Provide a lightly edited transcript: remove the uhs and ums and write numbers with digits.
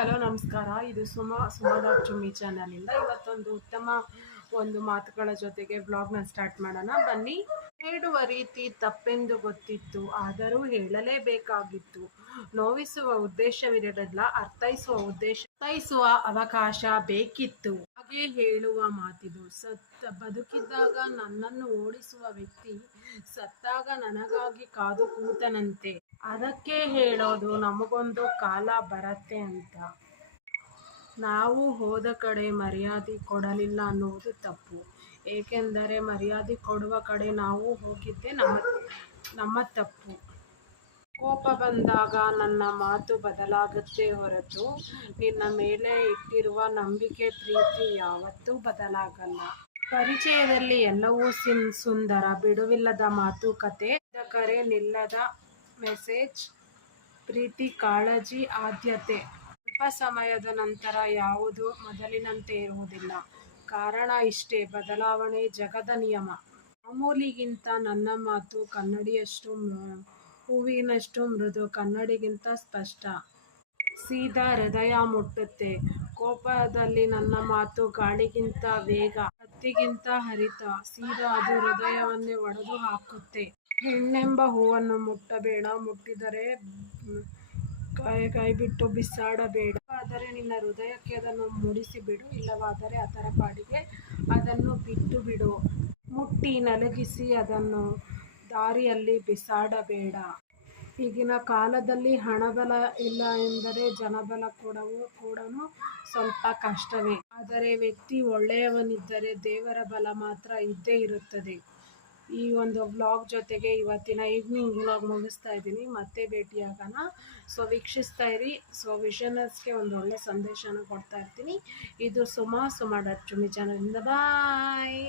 Hello ನಮಸ್ಕಾರ. ಇದು Suma dot ಚುಮ್ಮಿ ಚಾನಲಿಂದ ಇವತ್ತೊಂದು ಉತ್ತಮ ಮಾತುಗಳ ಜೊತೆಗೆ ವ್ಲಾಗ್ನ ಸ್ಟಾರ್ಟ್ ಮಾಡೋಣ ಬನ್ನಿ. ಹೇಳುವ ರೀತಿ ತಪ್ಪೆಂದು ಗೊತ್ತಿತ್ತು, ಆದರೂ ಹೇಳಲೇಬೇಕಾಗಿತ್ತು. ನೋವಿಸುವ ಉದ್ದೇಶವಿರಲಿಲ್ಲ, ಅರ್ಥೈಸುವ ಅವಕಾಶ ಬೇಕಿತ್ತು. ಹಾಗೆ ಹೇಳುವ ಮಾತಿದು. ಬದುಕಿದ್ದಾಗ ನನ್ನನ್ನು ಓಡಿಸುವ ವ್ಯಕ್ತಿ ಸತ್ತಾಗ ನನಗಾಗಿ ಕಾದು ಕೂತನಂತೆ. ಅದಕ್ಕೆ ಹೇಳೋದು ನಮಗೊಂದು ಕಾಲ ಬರತ್ತೆ ಅಂತ. ನಾವು ಹೋದ ಕಡೆ ಮರ್ಯಾದೆ ಕೊಡಲಿಲ್ಲ ಅನ್ನೋದು ತಪ್ಪು. ಏಕೆಂದರೆ ಮರ್ಯಾದೆ ಕೊಡುವ ಕಡೆ ನಾವು ಹೋಗಿದ್ದೆ ನಮ್ಮ ತಪ್ಪು. ಕೋಪ ಬಂದಾಗ ನನ್ನ ಮಾತು ಬದಲಾಗುತ್ತೆ ಹೊರತು ನಿನ್ನ ಮೇಲೆ ಇಟ್ಟಿರುವ ನಂಬಿಕೆ ಪ್ರೀತಿ ಯಾವತ್ತೂ ಬದಲಾಗಲ್ಲ. ಪರಿಚಯದಲ್ಲಿ ಎಲ್ಲವೂ ಸುಂದರ, ಬಿಡುವಿಲ್ಲದ ಮಾತುಕತೆ, ಕರೆ, ನಿಲ್ಲದ ಮೆಸೇಜ್, ಪ್ರೀತಿ, ಕಾಳಜಿ, ಆದ್ಯತೆ. ಸ್ವಲ್ಪ ಸಮಯದ ನಂತರ ಯಾವುದು ಮೊದಲಿನಂತೆ ಇರುವುದಿಲ್ಲ. ಕಾರಣ ಇಷ್ಟೇ, ಬದಲಾವಣೆ ಜಗದ ನಿಯಮ. ಮಾಮೂಲಿಗಿಂತ ನನ್ನ ಮಾತು ಕನ್ನಡಿಯಷ್ಟು ಹೂವಿನಷ್ಟು ಮೃದು, ಕನ್ನಡಿಗಿಂತ ಸ್ಪಷ್ಟ. ಸೀದಾ ಹೃದಯ ಮುಟ್ಟುತ್ತೆ. ಕೋಪದಲ್ಲಿ ನನ್ನ ಮಾತು ಗಾಳಿಗಿಂತ ವೇಗ, ಕತ್ತಿಗಿಂತ ಹರಿತ. ಸೀದಾ ಅದು ಹೃದಯವನ್ನೇ ಒಡೆದು ಹಾಕುತ್ತೆ. ಹೆಣ್ಣೆಂಬ ಹೂವನ್ನು ಮುಟ್ಟಬೇಡ, ಮುಟ್ಟಿದರೆ ಕೈಬಿಟ್ಟು ಬಿಸಾಡಬೇಡ. ಆದರೆ ನಿನ್ನ ಹೃದಯಕ್ಕೆ ಅದನ್ನು ಮುಡಿಸಿಬಿಡು, ಇಲ್ಲವಾದರೆ ಅದರ ಪಾಡಿಗೆ ಅದನ್ನು ಬಿಟ್ಟು ಬಿಡು. ಮುಟ್ಟಿ ನಲಗಿಸಿ ಅದನ್ನು ದಾರಿಯಲ್ಲಿ ಬಿಸಾಡಬೇಡ. ಈಗಿನ ಕಾಲದಲ್ಲಿ ಹಣಬಲ ಇಲ್ಲ ಎಂದರೆ ಜನಬಲ ಕೂಡನು ಸ್ವಲ್ಪ ಕಷ್ಟವೇ. ಆದರೆ ವ್ಯಕ್ತಿ ಒಳ್ಳೆಯವನಿದ್ದರೆ ದೇವರ ಬಲ ಮಾತ್ರ ಇದ್ದೇ ಇರುತ್ತದೆ. ಈ ಒಂದು ವ್ಲಾಗ್ ಜೊತೆಗೆ ಇವತ್ತಿನ ಈವ್ನಿಂಗ್ ವ್ಲಾಗ್ ಮುಗಿಸ್ತಾ ಇದ್ದೀನಿ. ಮತ್ತೆ ಭೇಟಿಯಾಗೋಣ. ವೀಕ್ಷಿಸ್ತಾ ಇರಿ. ವಿಷನರ್ಸ್ಗೆ ಒಂದು ಒಳ್ಳೆ ಸಂದೇಶನ ಕೊಡ್ತಾ ಇರ್ತೀನಿ. ಇದು ಸುಮಾ ಡಾಟ್ ಚುಮ್ಮಿ ಚಾನಲಿಂದ. ಬಾಯ್.